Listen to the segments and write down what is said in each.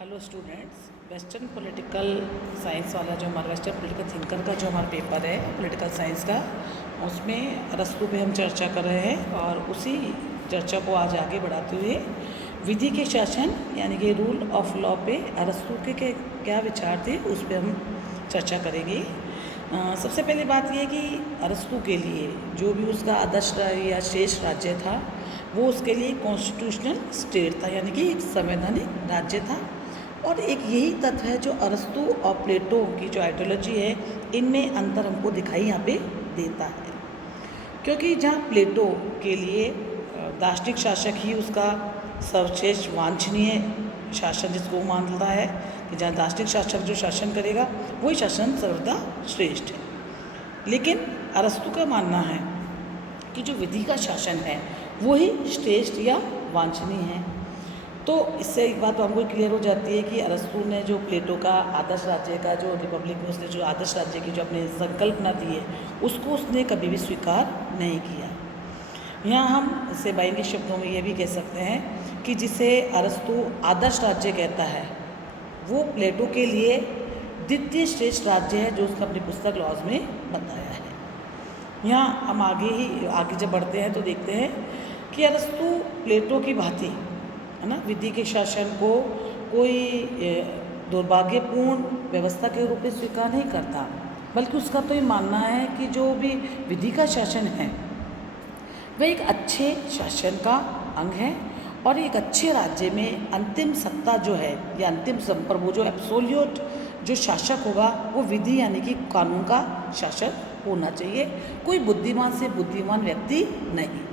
Hello students, western political science वाला जो हमारा वेस्टर्न पॉलिटिकल थिंकर का जो हमारा पेपर है पॉलिटिकल साइंस का, उसमें अरस्तू पे हम चर्चा कर रहे हैं और उसी चर्चा को आज आगे बढ़ाते हुए विधि के शासन यानी कि रूल ऑफ लॉ पे अरस्तू के क्या विचार थे उस पर हम चर्चा करेंगे। सबसे पहले बात यह कि अरस्तू के लिए जो भी उसका आदर्श या शेष राज्य था वो उसके लिए कॉन्स्टिट्यूशनल स्टेट था, यानी कि एक संवैधानिक राज्य था। और एक यही तत्व है जो अरस्तू और प्लेटो की जो आइडियोलॉजी है इनमें अंतर हमको दिखाई यहाँ पे देता है, क्योंकि जहाँ प्लेटो के लिए दार्शनिक शासक ही उसका सर्वश्रेष्ठ वांछनीय शासन जिसको मानता है कि जहाँ दार्शनिक शासक जो शासन करेगा वही शासन सर्वदा श्रेष्ठ है। लेकिन अरस्तू का मानना है कि जो विधि का शासन है वही श्रेष्ठ या वांछनीय है। तो इससे एक बात तो हमको क्लियर हो जाती है कि अरस्तू ने जो प्लेटो का आदर्श राज्य का जो रिपब्लिक में उसने जो आदर्श राज्य की जो अपने संकल्पना दी है उसको उसने कभी भी स्वीकार नहीं किया। यहाँ हम इसे बाइंगे शब्दों में ये भी कह सकते हैं कि जिसे अरस्तू आदर्श राज्य कहता है वो प्लेटो के लिए द्वितीय श्रेष्ठ राज्य है जो उसने अपनी पुस्तक लॉज में बताया है। यहाँ हम आगे जब बढ़ते हैं तो देखते हैं कि अरस्तू प्लेटो की भांति है ना विधि के शासन को कोई दुर्भाग्यपूर्ण व्यवस्था के रूप में स्वीकार नहीं करता, बल्कि उसका तो ये मानना है कि जो भी विधि का शासन है वह एक अच्छे शासन का अंग है और एक अच्छे राज्य में अंतिम सत्ता जो है या अंतिम संप्रभु जो एब्सोल्यूट जो शासक होगा वो विधि यानी कि कानून का शासक होना चाहिए, कोई बुद्धिमान से बुद्धिमान व्यक्ति नहीं।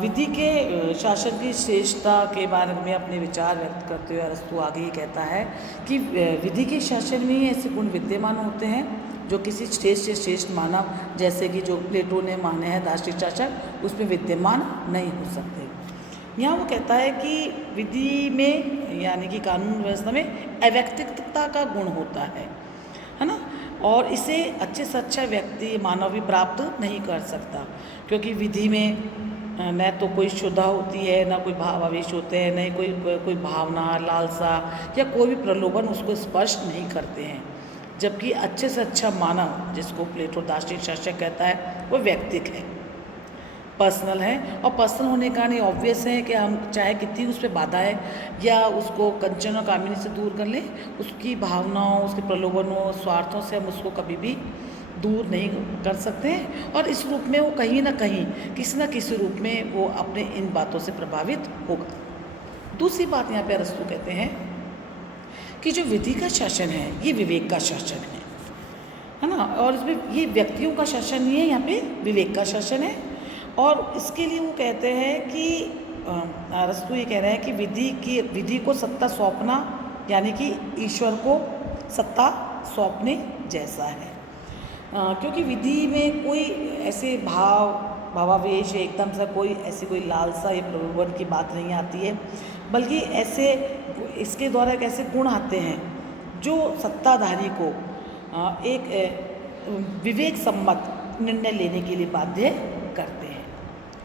विधि के शासन की श्रेष्ठता के बारे में अपने विचार व्यक्त करते हुए अरस्तू आगे ही कहता है कि विधि के शासन में ही ऐसे गुण विद्यमान होते हैं जो किसी श्रेष्ठ से श्रेष्ठ मानव जैसे कि जो प्लेटो ने माने हैं दार्शनिक शासक उसमें विद्यमान नहीं हो सकते। यहाँ वो कहता है कि विधि में यानी कि कानून व्यवस्था में अव्यक्तिकता का गुण होता है ना, और इसे अच्छे से अच्छा व्यक्ति मानव भी प्राप्त नहीं कर सकता, क्योंकि विधि में न तो कोई शुद्धा होती है, न कोई भावावेश होते हैं, न कोई भावना लालसा या कोई भी प्रलोभन उसको स्पर्श नहीं करते हैं। जबकि अच्छे से अच्छा मानव जिसको प्लेटो दार्शनिक शासक कहता है वो व्यक्तिक है, पर्सनल है। और पर्सनल होने का नहीं ऑब्वियस है कि हम चाहे कितनी उस पर बाधाएं या उसको कंचन और कामिनी से दूर कर लें, उसकी भावनाओं उसके प्रलोभनों स्वार्थों से हम उसको कभी भी दूर नहीं कर सकते हैं। और इस रूप में वो कहीं ना कहीं किसी न किसी रूप में वो अपने इन बातों से प्रभावित होगा। दूसरी बात यहाँ पे अरस्तू कहते हैं कि जो विधि का शासन है ये विवेक का शासन है ना, और इसमें ये व्यक्तियों का शासन नहीं है, यहाँ पे विवेक का शासन है। और इसके लिए वो कहते हैं कि अरस्तू ये कह रहे हैं कि विधि को सत्ता सौंपना यानी कि ईश्वर को सत्ता सौंपने जैसा है, क्योंकि विधि में कोई ऐसे भावावेश एकदम से कोई लालसा या प्रलोभन की बात नहीं आती है, बल्कि ऐसे इसके द्वारा एक ऐसे गुण आते हैं जो सत्ताधारी को एक विवेक सम्मत निर्णय लेने के लिए बाध्य करते हैं।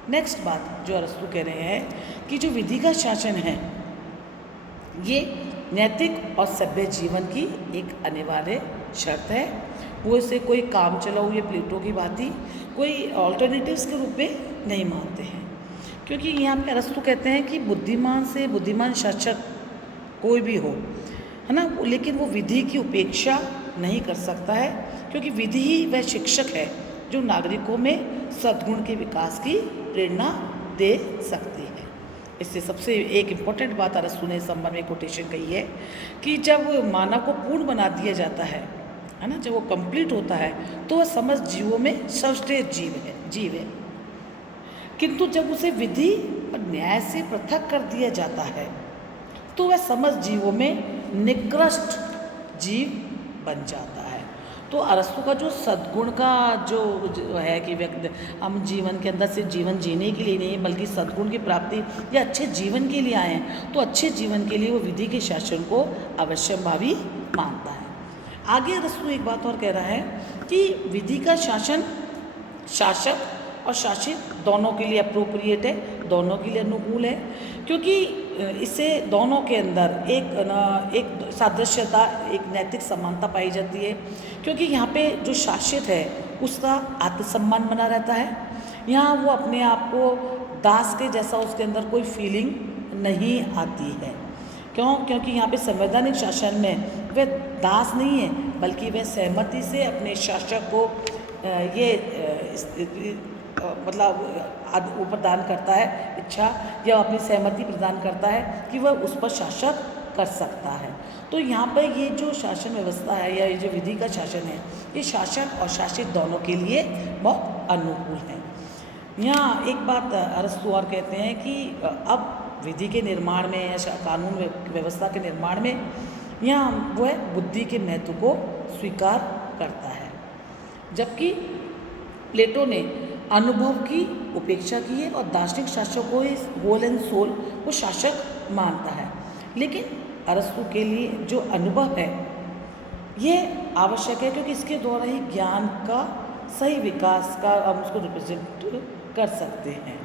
नेक्स्ट बात जो अरस्तू कह रहे हैं कि जो विधि का शासन है ये नैतिक और सभ्य जीवन की एक अनिवार्य शर्त है। वो इसे कोई काम चलाओ या प्लेटो की भांति कोई ऑल्टरनेटिव्स के रूप में नहीं मानते हैं, क्योंकि यहाँ पे अरस्तू कहते हैं कि बुद्धिमान से बुद्धिमान शासक कोई भी हो है ना, लेकिन वो विधि की उपेक्षा नहीं कर सकता है, क्योंकि विधि ही वह शिक्षक है जो नागरिकों में सद्गुण के विकास की प्रेरणा दे सकती है। इससे सबसे एक इम्पॉर्टेंट बात अरस्तू ने इस संबंध में कोटेशन कही है कि जब मानव को पूर्ण बना दिया जाता है ना, जब वो कंप्लीट होता है तो वह समस्त जीवों में सर्वश्रेष्ठ जीव है, किंतु जब उसे विधि और न्याय से पृथक कर दिया जाता है तो वह समस्त जीवों में निकृष्ट जीव बन जाता है। तो अरस्तू का जो सद्गुण का जो है कि व्यक्ति हम जीवन के अंदर सिर्फ जीवन जीने के लिए नहीं बल्कि सद्गुण की प्राप्ति या अच्छे जीवन के लिए आए हैं, तो अच्छे जीवन के लिए वो विधि के शासन को अवश्यंभावी मानता है। आगे अरस्तू एक बात और कह रहा है कि विधि का शासन शासक और शासित दोनों के लिए अप्रोप्रिएट है, दोनों के लिए अनुकूल है, क्योंकि इससे दोनों के अंदर एक सादृश्यता, एक नैतिक समानता पाई जाती है। क्योंकि यहाँ पे जो शासित है उसका आत्मसम्मान बना रहता है, यहाँ वो अपने आप को दास के जैसा, उसके अंदर कोई फीलिंग नहीं आती है। क्यों? क्योंकि यहाँ पे संवैधानिक शासन में वह दास नहीं है, बल्कि वह सहमति से अपने शासक को मतलब वो प्रदान करता है इच्छा, या अपनी सहमति प्रदान करता है कि वह उस पर शासक कर सकता है। तो यहाँ पर ये जो शासन व्यवस्था है या ये जो विधि का शासन है, ये शासक और शासित दोनों के लिए बहुत अनुकूल है। यहाँ एक बात अरस्तु और कहते हैं कि अब विधि के निर्माण में या कानून व्यवस्था के निर्माण में यहाँ वो है बुद्धि के महत्व को स्वीकार करता है, जबकि प्लेटो ने अनुभव की उपेक्षा की है और दार्शनिक शासक को इस होल एंड सोल वो शासक मानता है। लेकिन अरस्तु के लिए जो अनुभव है ये आवश्यक है, क्योंकि इसके द्वारा ही ज्ञान का सही विकास का हम उसको रिप्रेजेंट कर सकते हैं।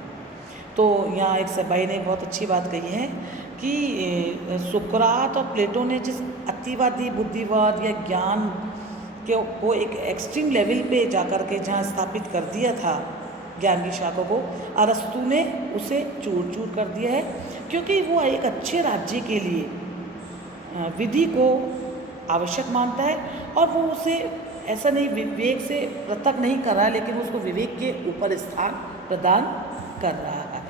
तो यहाँ एक सबाई ने बहुत अच्छी बात कही है कि सुकरात और प्लेटो ने जिस अतिवादी बुद्धिवाद या ज्ञान को एक एक्सट्रीम लेवल पे जाकर के जहाँ स्थापित कर दिया था ज्ञान की शाखा को, अरस्तु ने उसे चूर चूर कर दिया है। क्योंकि वो एक अच्छे राज्य के लिए विधि को आवश्यक मानता है, और वो उसे ऐसा नहीं विवेक से पृथक नहीं कर रहा है, लेकिन उसको विवेक के ऊपर स्थान प्रदान कर रहा है।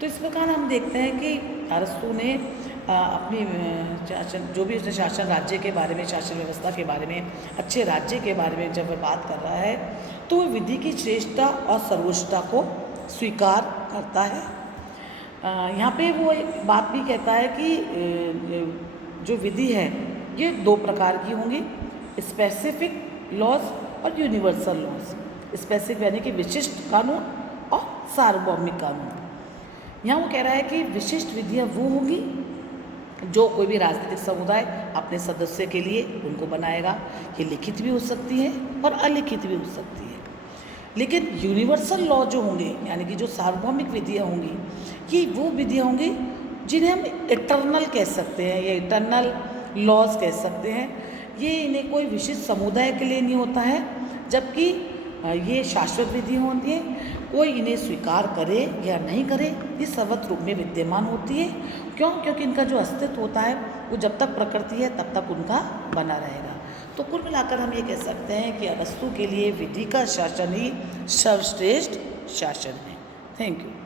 तो इस प्रकार हम देखते हैं कि अरस्तु ने अपनी शासन, जो भी उसने शासन राज्य के बारे में, शासन व्यवस्था के बारे में, अच्छे राज्य के बारे में जब वह बात कर रहा है, तो वह विधि की श्रेष्ठता और सर्वोच्चता को स्वीकार करता है। यहाँ पे वो एक बात भी कहता है कि जो विधि है ये दो प्रकार की होंगी, स्पेसिफिक लॉज और यूनिवर्सल लॉज। स्पेसिफिक यानी कि विशिष्ट कानून और सार्वभौमिक कानून। यहाँ वो कह रहा है कि विशिष्ट विधियाँ वो होंगी जो कोई भी राजनीतिक समुदाय अपने सदस्य के लिए उनको बनाएगा। ये लिखित भी हो सकती है और अलिखित भी हो सकती है। लेकिन यूनिवर्सल लॉ जो होंगे, यानी कि जो सार्वभौमिक विधियाँ होंगी, ये वो विधियाँ होंगी जिन्हें हम इटर्नल कह सकते हैं या इटर्नल लॉज कह सकते हैं। ये इन्हें कोई विशिष्ट समुदाय के लिए नहीं होता है, जबकि ये शाश्वत विधि होती है। कोई इन्हें स्वीकार करे या नहीं करे, ये सर्वत्र रूप में विद्यमान होती है। क्यों? क्योंकि इनका जो अस्तित्व होता है वो जब तक प्रकृति है तब तक उनका बना रहेगा। तो कुल मिलाकर हम ये कह सकते हैं कि अरस्तु के लिए विधि का शासन ही सर्वश्रेष्ठ शासन है। Thank you.